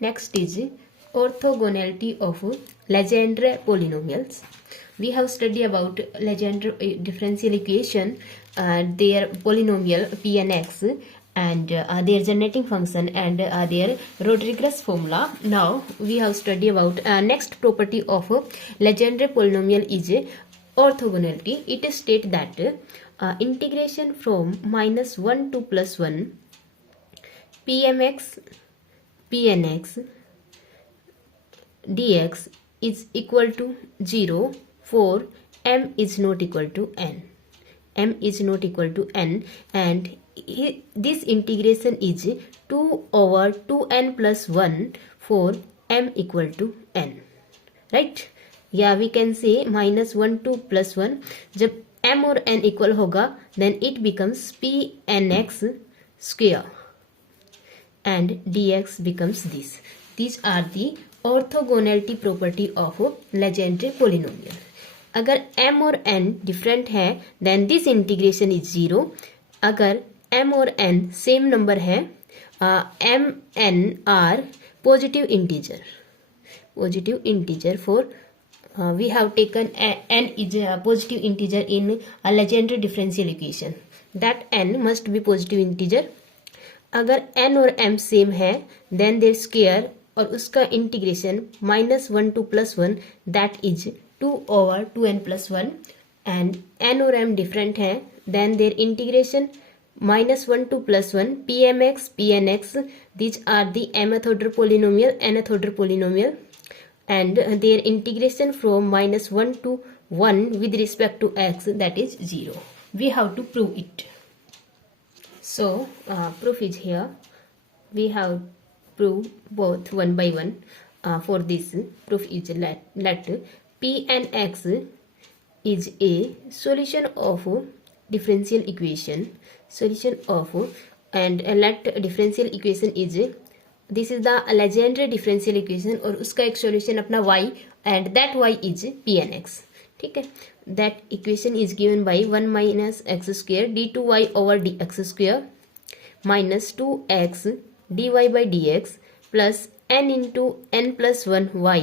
Next is orthogonality of Legendre polynomials. We have studied about Legendre differential equation, their polynomial p and x, and their generating function and their Rodriguez formula. Now we have studied about next property of Legendre polynomial is orthogonality. It states that integration from -1 to +1 pmx pnx dx is equal to 0 for m is not equal to n. M is not equal to n, and this integration is 2 over 2n plus 1 for m equal to n. Right? Yeah, we can say -1 to +1. जब m और n equal होगा, then it becomes pnx square and dx becomes this. These are the orthogonality property of Legendre polynomial. अगर m और n different है, then this integration is 0. अगर m और n same number है, m n are positive integer for we have taken n is a positive integer in a Legendre differential equation. That n must be positive integer. अगर n और m same है, then there square और उसका integration -1 to +1 that is 2 over 2n plus 1, and n और m different है, then there integration -1 to +1 pmx pnx. these are the mth order polynomial, nth order polynomial, and their integration from -1 to 1 with respect to x, that is 0. We have to prove it. So proof is here. We have proved both one by one. For this proof is let p and x is a solution of differential equation. And let differential equation is, this is the Legendre differential equation और उसका एक solution अपना y, and that y is p and x. ठीक है, that equation is given by 1 minus x square d2y over dx square minus 2x dy by dx plus n into n plus 1 y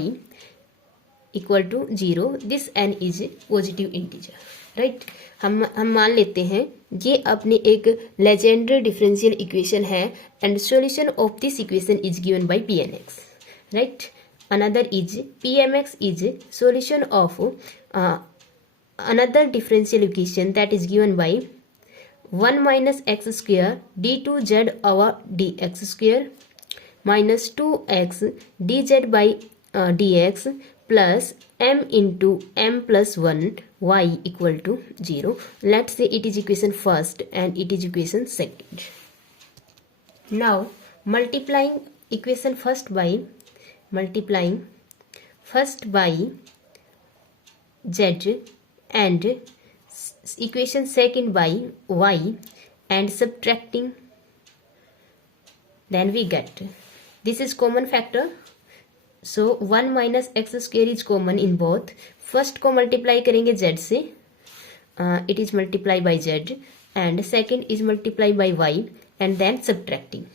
equal to 0. This n is positive integer. Right, हम मान लेते हैं ये अपने एक Legendre differential equation है, and solution of this equation is given by P N X. Right, another is pmx is solution of another differential equation that is given by 1 minus x square d2z over dx square minus 2x dz by dx plus m into m plus 1 y equal to 0. Let's say it is equation first and it is equation second. Now multiplying equation first by z and equation second by y and subtracting, then we get, this is common factor, so 1 minus x square is common in both. First को multiply करेंगे z से, it is multiplied by z, and second is multiplied by y, and then subtracting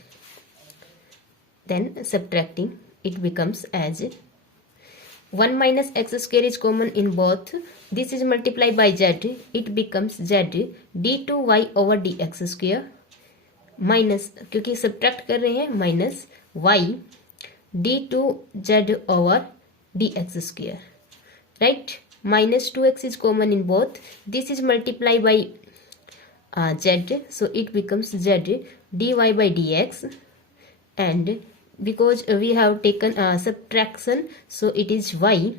it becomes as 1 minus x square is common in both. This is multiplied by z, it becomes z d2y over dx square minus, क्योंकि subtract कर रहे हैं, minus y d2z over dx square. Right, minus 2x is common in both. This is multiplied by z, so it becomes z dy by dx, and because we have taken subtraction, so it is y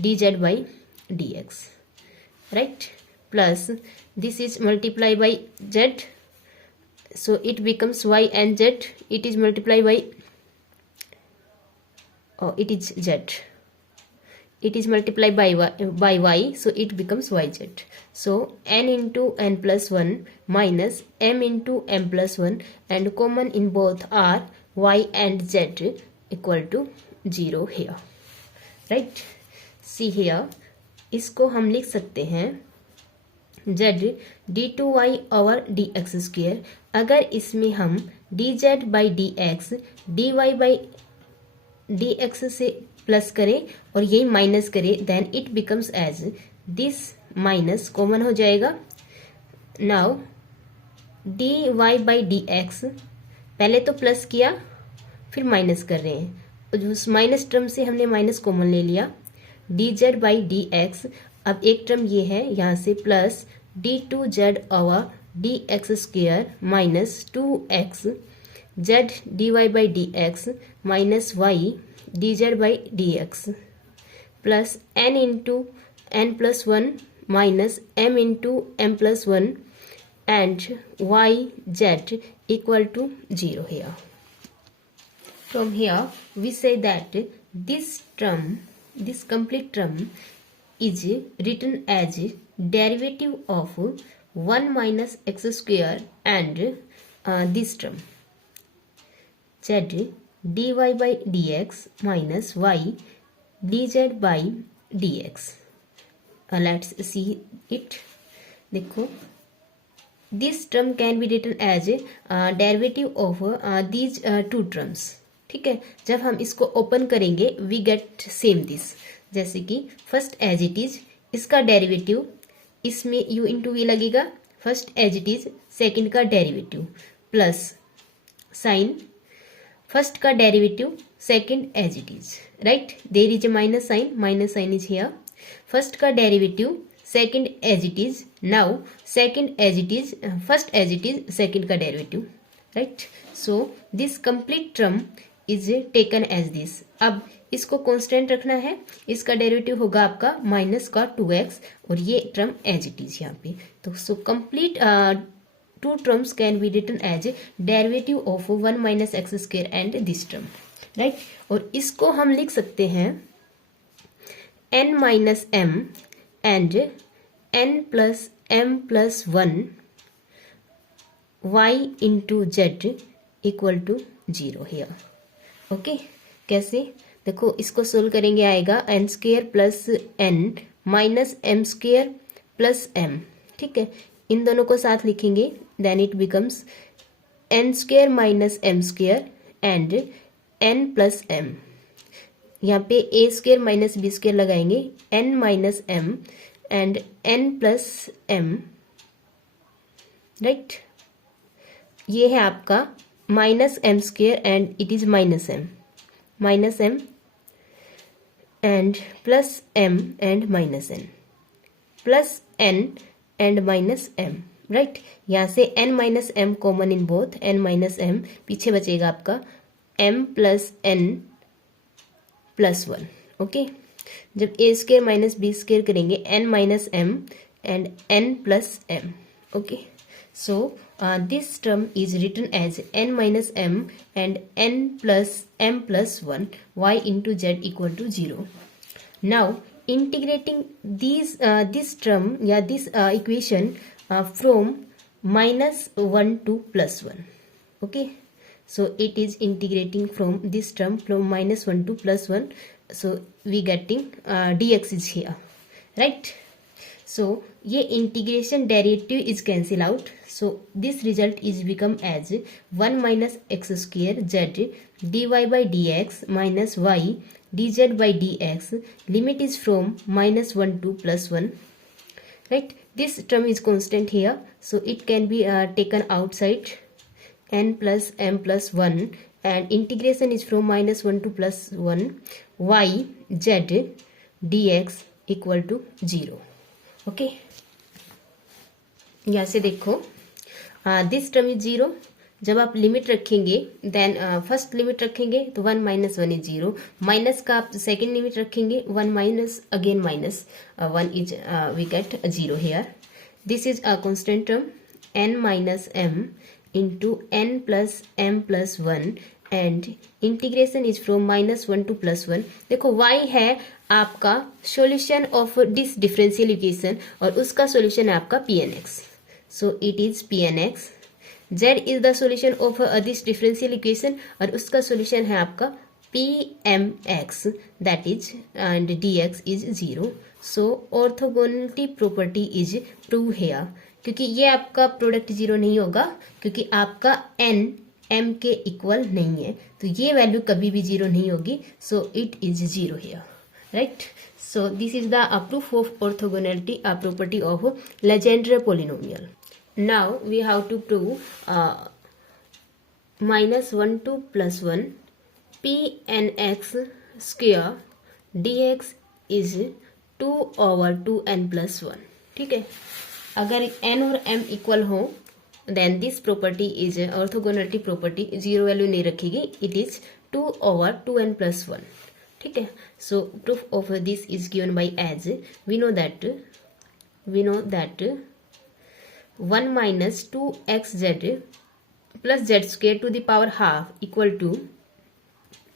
dz by dx. Right, plus this is multiplied by z, so it becomes y, and z it is multiplied by it is z, it is multiplied by y, so it becomes yz. So n into n plus 1 minus m into m plus 1, and common in both are y and z equal to 0 here. Right, see here, इसको हम लिख सकते हैं z d2y over dx square. अगर इसमें हम dz by dx dy by dx से plus करें और यही माइनस करें, then it becomes as this minus common हो जाएगा। नाउ dy बाई dx, पहले तो प्लस किया फिर माइनस कर रहे हैं, उस माइनस टर्म से हमने माइनस कॉमन ले लिया। dz बाई dx, अब एक टर्म ये है यहाँ से plus d2z over dx square minus 2x z dy by dx minus y dz by dx plus n into n plus 1 minus m into m plus 1 and y z equal to 0 here. From here we say that this complete term is written as derivative of 1 minus x square and this term z dy by dx minus y dz by dx. Let's see it. देखो, this term can be written as derivative of these two terms. ठीक है, जब हम इसको open करेंगे we get same this, जैसे कि first as it is, इसका डेरिवेटिव इसमें u इंटू वी लगेगा, first as it is, second का डेरिवेटिव प्लस साइन, फर्स्ट का derivative second as it is, right, there is a minus sign is here, first का derivative second as it is, now second as it is, first as it is, second का derivative, right. So this complete term is taken as this. अब इसको constant रखना है, इसका derivative होगा आपका minus का 2x और ये टर्म एज इट इज यहाँ पे. तो so complete two terms can be written as derivative of 1 minus x square and this term, right. और इसको हम लिख सकते हैं n minus m and n plus m plus 1 y into z equal to 0 here. Okay, कैसे देखो, इसको solve करेंगे आएगा n square plus n minus m square plus m. ठीक है, इन दोनों को साथ लिखेंगे, then it becomes n square minus m square and n plus m. यहाँ पे a square minus b square लगाएंगे, n minus m and n plus m, right. ये है आपका minus m square and it is minus m and plus m and minus n plus n and minus m, right. यहाँ से n minus m common in both, n minus m, पीछे बचेगा आपका m plus n plus 1. Okay, जब a square minus b square करेंगे n minus m and n plus m. Okay, so this term is written as n minus m and n plus m plus 1 y into z equal to 0. Now integrating this term या this equation from minus 1 to plus 1. Okay, so it is integrating from this term from minus 1 to plus 1. So we getting dx is here, right. So ये integration derivative is cancel out, so this result is become as 1 minus x square z d y by d x minus y d z by d x. Limit is from minus 1 to plus 1, right. This term is constant here, so it can be taken outside n plus m plus 1 and integration is from minus 1 to plus 1 y z dx equal to 0. Okay, यहाँ से देखो this term is 0. जब आप limit रखेंगे then first limit रखेंगे तो 1 minus 1 is 0, minus का आप सेकेंड लिमिट रखेंगे 1 minus again minus 1 is we get 0 here. This is a constant term n minus m into n plus m plus 1 and integration is from minus 1 to plus 1. देखो y है आपका solution of this differential equation और उसका solution है आपका pnx, so it is pnx. z is the solution of this differential equation और उसका solution है आपका pmx, that is and dx is 0. So orthogonality property is true here, क्योंकि ये आपका प्रोडक्ट 0 नहीं होगा क्योंकि आपका n m के इक्वल नहीं है, तो ये वैल्यू कभी भी जीरो नहीं होगी, सो it is zero here, right. So this is the proof of orthogonality, a property of Legendre polynomial. Now we have to prove minus 1 to plus 1 p n x square dx is 2 over 2n plus 1. ठीक है, अगर n और m equal हो then this property is orthogonality property, zero value नहीं रखेगी, it is 2 over 2n plus 1. ठीक है. So proof of this is given by as we know that 1 minus 2xz plus z square to the power half equal to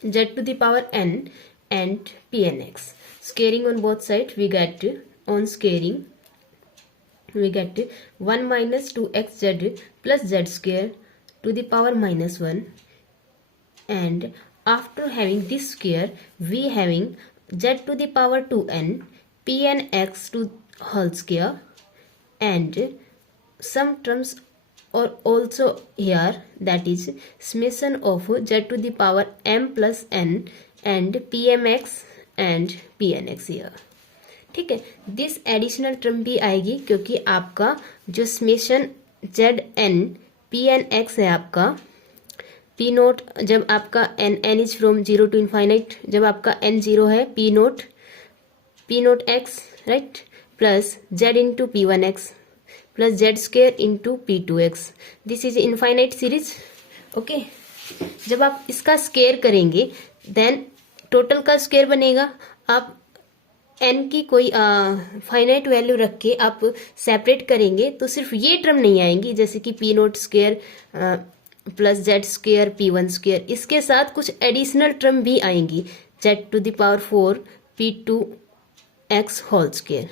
z to the power n and pnx. Squaring on both sides, we get on squaring we get 1 minus 2xz plus z square to the power minus 1, and after having this square we having z to the power 2n pn x to whole square, and some terms are also here, that is summation of z to the power m plus n and pmx and pnx here. ठीक है, this additional term भी आएगी क्योंकि आपका जो summation z n p N x है, आपका P naught जब आपका n is from zero to infinite, जब आपका एन जीरो है, P naught x, right, plus z into P one x plus z square into P two x. This is infinite series. Okay, जब आप इसका square करेंगे then total का square बनेगा. आप एन की कोई फाइनाइट वैल्यू रख के आप सेपरेट करेंगे तो सिर्फ ये टर्म नहीं आएंगी, जैसे कि P naught square plus z square P one square, इसके साथ कुछ एडिशनल टर्म भी आएंगी, z to the power 4 P two x whole square,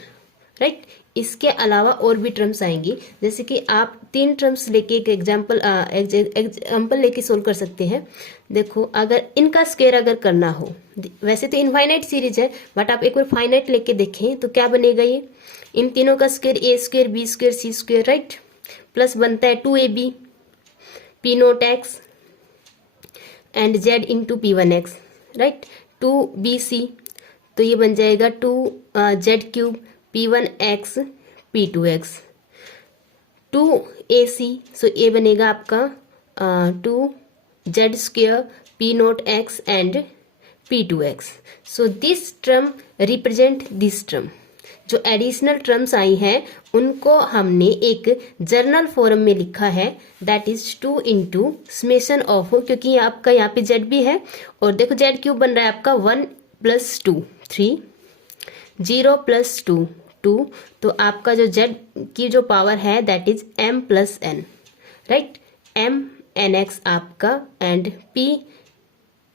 right. इसके अलावा और भी टर्म्स आएंगी, जैसे कि आप 3 टर्म्स लेके एक एग्जाम्पल लेके सोल्व कर सकते हैं. देखो, अगर इनका स्क्वायर अगर करना हो, वैसे तो इनफाइनाइट सीरीज है बट आप एक बार फाइनाइट लेके देखें तो क्या बनेगा, ये इन तीनों का square A square B square C square, right, plus बनता है 2ab P naught x and z into P one x, right, 2bc, तो ये बन जाएगा 2z cube P one x P two x, 2ac, so ये बनेगा आपका 2z square P naught x and P two x. So this term represent this term. जो additional terms आई हैं उनको हमने एक जर्नल फॉर्म में लिखा है, that is 2 into summation of, क्योंकि आपका यहाँ पे जेड भी है और देखो जेड क्यूब बन रहा है आपका 1 प्लस 2 3, 0 प्लस 2 2, तो आपका जो जेड की जो पावर है that is m plus n, right, m n x आपका and p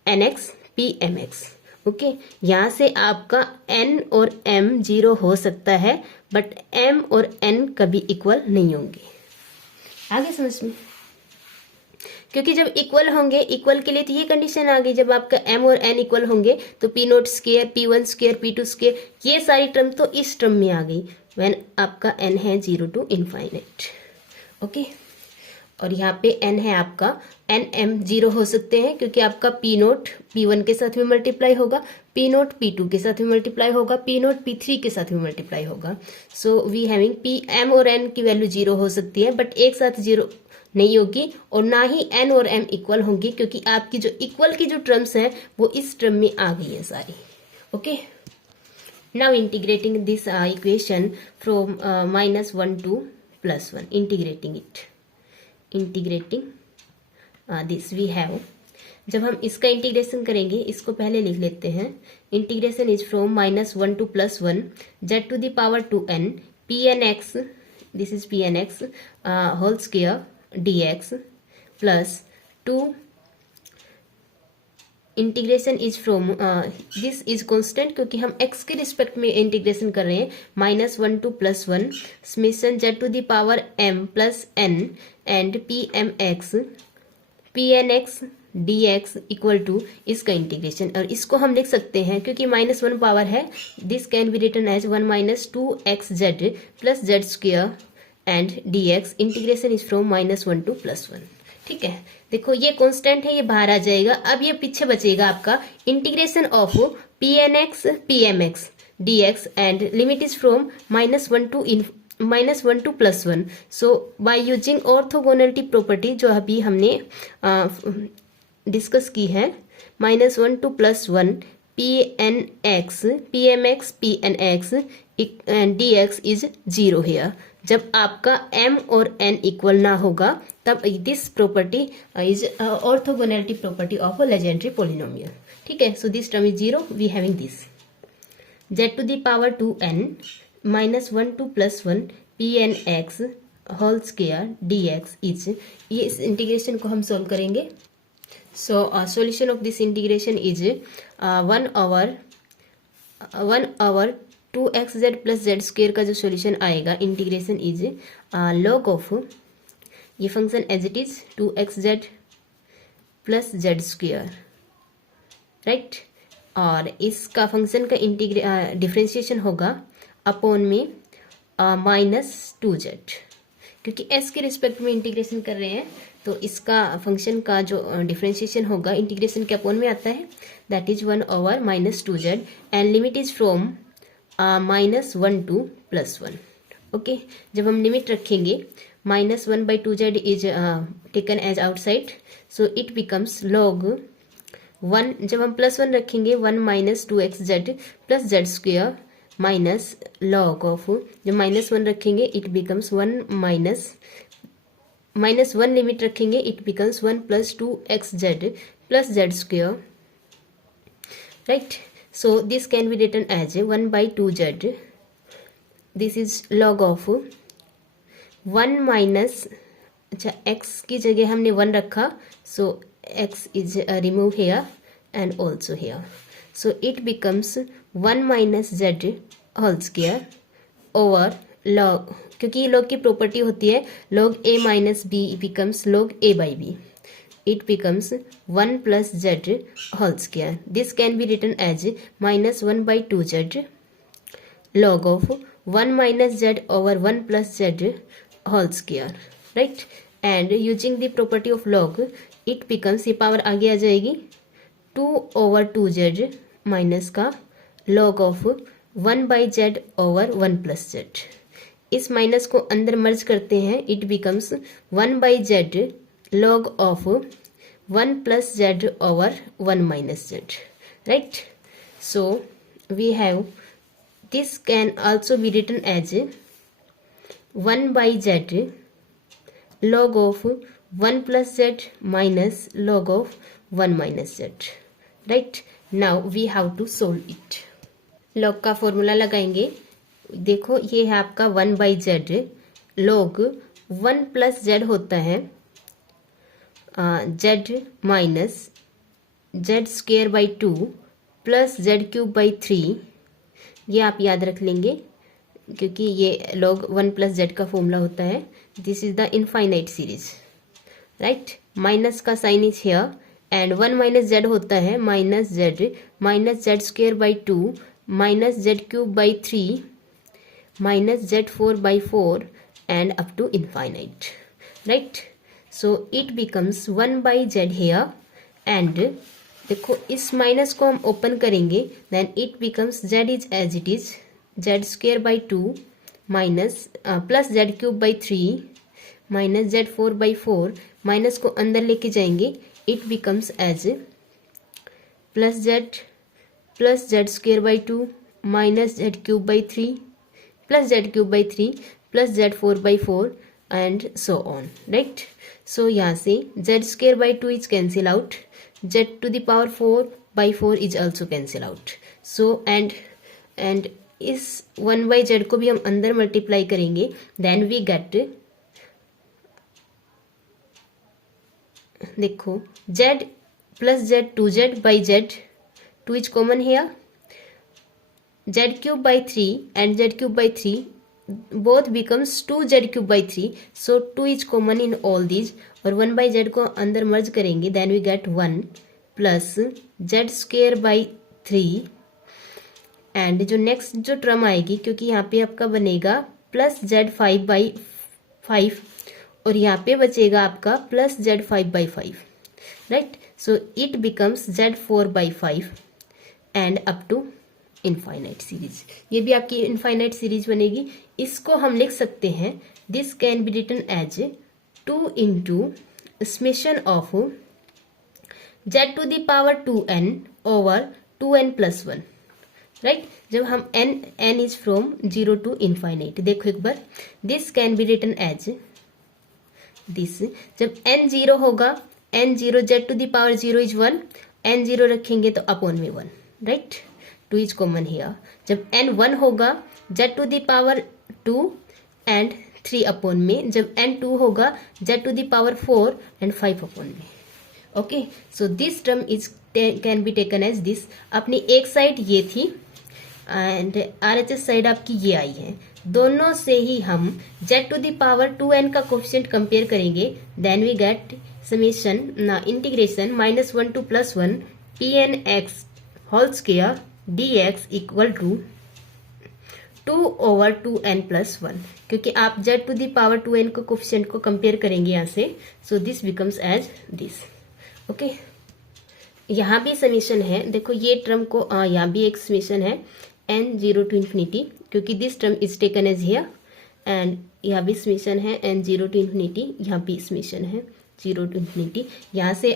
n x p m x. Okay, यहाँ से आपका n और m जीरो हो सकता है बट m और n कभी इक्वल नहीं होंगे. आगे समझ में, क्योंकि जब इक्वल होंगे, इक्वल के लिए तो ये कंडीशन आ गई, जब आपका m और n इक्वल होंगे तो p naught square p one square p two square, ये सारी टर्म तो इस टर्म में आ गई व्हेन आपका n है 0 टू इनफाइनाइट. ओके, और यहाँ पे n है आपका n m जीरो हो सकते हैं क्योंकि आपका p नोट p वन के साथ में मल्टीप्लाई होगा, p नोट p टू के साथ में मल्टीप्लाई होगा, p नोट p थ्री के साथ में मल्टीप्लाई होगा. So we having p m और n की वैल्यू जीरो हो सकती है बट एक साथ जीरो नहीं होगी, और ना ही n और m इक्वल होंगी क्योंकि आपकी जो इक्वल की जो टर्म्स हैं वो इस टर्म में आ गई है सारी. Okay, now integrating this equation from -1 to +1, integrating this we have. जब हम इसका इंटीग्रेशन करेंगे, इसको पहले लिख लेते हैं. Integration is from -1 to +1 z to the power 2n pnx, this is pnx whole square dx plus 2 integration is from this is constant क्योंकि हम x के रिस्पेक्ट में इंटीग्रेशन कर रहे हैं, -1 to +1 summation z to the power m plus n and pmx pnx dx equal to इसका integration. और इसको हम लिख सकते हैं क्योंकि -1 पावर है, this can be written as 1 minus 2xz plus z square and dx. Integration is from -1 to +1. ठीक है, देखो ये कांस्टेंट है, ये बाहर आ जाएगा। अब ये पीछे बचेगा आपका integration of P N X P M X D X and limit is from -1 to +1। So by using orthogonality property जो अभी हमने डिस्कस की है, -1 to +1 P M X P N X D X is 0 here. जब आपका m और n equal ना होगा तब this property is orthogonality property of Legendre polynomial. ठीक है, so this term is 0, we having this z⁻2n -1 to +1 pnx whole square dx is, ये इस इंटीग्रेशन को हम सॉल्व करेंगे। So solution of this integration is 1/1 2xz plus z square का जो solution आएगा इंटीग्रेशन इज log ऑफ ये function as it is 2xz plus z square, right. और इसका फंक्शन का डिफ्रेंशिएशन होगा अपॉन में -2z, क्योंकि s के रिस्पेक्ट में इंटीग्रेशन कर रहे हैं तो इसका फंक्शन का जो डिफ्रेंशिएशन होगा इंटीग्रेशन के अपॉन में आता है, that is 1/-2z and limit is from -1 to +1। Okay, जब हम लिमिट रखेंगे -1/2z is taken as outside, so it becomes log 1, जब हम +1 रखेंगे 1 - 2xz plus z square minus log of, जब -1 रखेंगे इट बिकम्स 1 लिमिट रखेंगे it becomes 1 + 2xz plus z square, right. So this can be written as 1/2z. This is log of 1 minus, अच्छा x की जगह हमने 1 रखा, so x is removed here and also here. So it becomes 1 minus z whole square over log, क्योंकि log की property होती है log a minus b becomes log a by b. It becomes 1 plus z whole square. This can be written as -1/2z log of 1 minus z over 1 plus z whole square, right? And using the property of log, it becomes, ये power आगे आ जाएगी 2/2z minus का log of 1/z over 1 plus z। इस minus को अंदर मर्ज करते हैं, it becomes 1/z log of 1 plus z over 1 minus z, right? So we have, this can also be written as 1/z log of 1 plus z minus log of 1 minus z, right? Now we have to solve it. log का formula लगाएंगे, देखो ये है आपका 1/z log 1 plus z होता है z minus Z square by 2 plus z³/3, ये आप याद रख लेंगे क्योंकि ये log 1 plus z का फॉर्मूला होता है। This is the infinite series, right. Minus का sign is here and 1 minus z होता है -z minus z²/2 minus z³/3 minus z4/4 and up to infinite, right. So it becomes 1/z here and देखो इस minus को हम open करेंगे, then it becomes z is as it is z²/2 minus plus z³/3 minus z4/4, minus को अंदर लेके जाएंगे, it becomes as plus z²/2 minus z³/3 plus z³/3 plus z4/4 and so on, right. So यहाँ से z²/2 is cancel out, z⁴/4 is also cancel out. So and इस 1/z को भी हम अंदर मल्टीप्लाई करेंगे, देन वी गेट, देखो z plus z 2z/z, 2 is common here, z³/3 and z³/3 both becomes 2z³/3, so 2 is common in all these, और 1/z को अंदर मर्ज करेंगे, then we get 1 plus z²/3 and जो नेक्स्ट जो term आएगी, क्योंकि यहाँ पे आपका बनेगा प्लस z5/5 और यहाँ पे बचेगा आपका प्लस z5/5, राइट। So it becomes z4/5 and up to infinite series. ये भी आपकी इनफाइनाइट सीरीज बनेगी। इसको हम लिख सकते हैं, this can be written as 2 into summation of z⁴2n over 2n + 1, right. जब हम n is from 0 to infinite, देखो एक बार, this can be written as this, जब n 0 होगा, n 0 z⁴0 इज 1, n 0 रखेंगे तो अपॉन में 1, राइट, 2 इज कॉमन हियर। जब n 1 होगा, z⁴2 एंड 3 अपॉन में, जब n 2 होगा, z⁴4 एंड 5 अपॉन में। Okay, so this term is can be taken as this. अपनी एक साइड ये थी एंड RHS साइड आपकी ये आई है, दोनों से ही हम z⁴2n का कोफिशिएंट कंपेयर करेंगे, then we get summation integration -1 to +1 pnx whole square dx equal to 2 over 2n + 1, क्योंकि आप z⁴2n को कोफिशिएंट को कंपेयर करेंगे यहाँ से, so this becomes as this. Okay, यहाँ भी समेशन है, देखो ये टर्म को यहाँ भी एक समेशन है n0 to ∞, क्योंकि this term is taken as here, and यहाँ भी समेशन है n0 to ∞, यहाँ भी समेशन है 0 to ∞। यहाँ से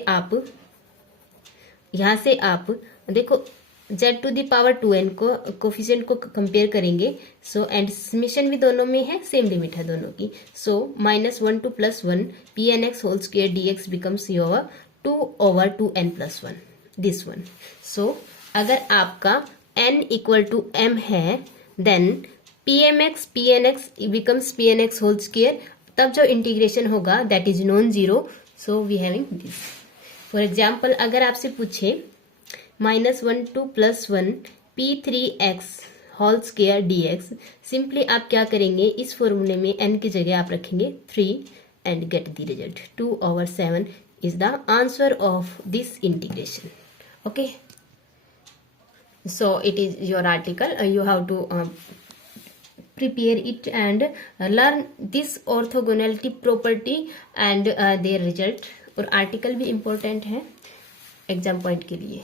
आप देखो z⁴2n को कोफिशिएंट को कंपेयर करेंगे, सो एंड समेशन भी दोनों में है, सेम लिमिट है दोनों की, so -1 to +1 pnx whole square dx becomes your 2 over 2n + 1, this one. So अगर आपका n = m है, then pmx becomes pnx whole square, तब जो इंटीग्रेशन होगा that is non zero, so we having this. For example, अगर आपसे पूछे -1 to +1 p3x whole square dx, simply आप क्या करेंगे, इस फॉर्मूले में n की जगह आप रखेंगे 3 and get the result 2 over 7 is the answer of this integration. Okay, so it is your article, you have to prepare it and learn this orthogonality property and their result। और article भी important है exam point के लिए।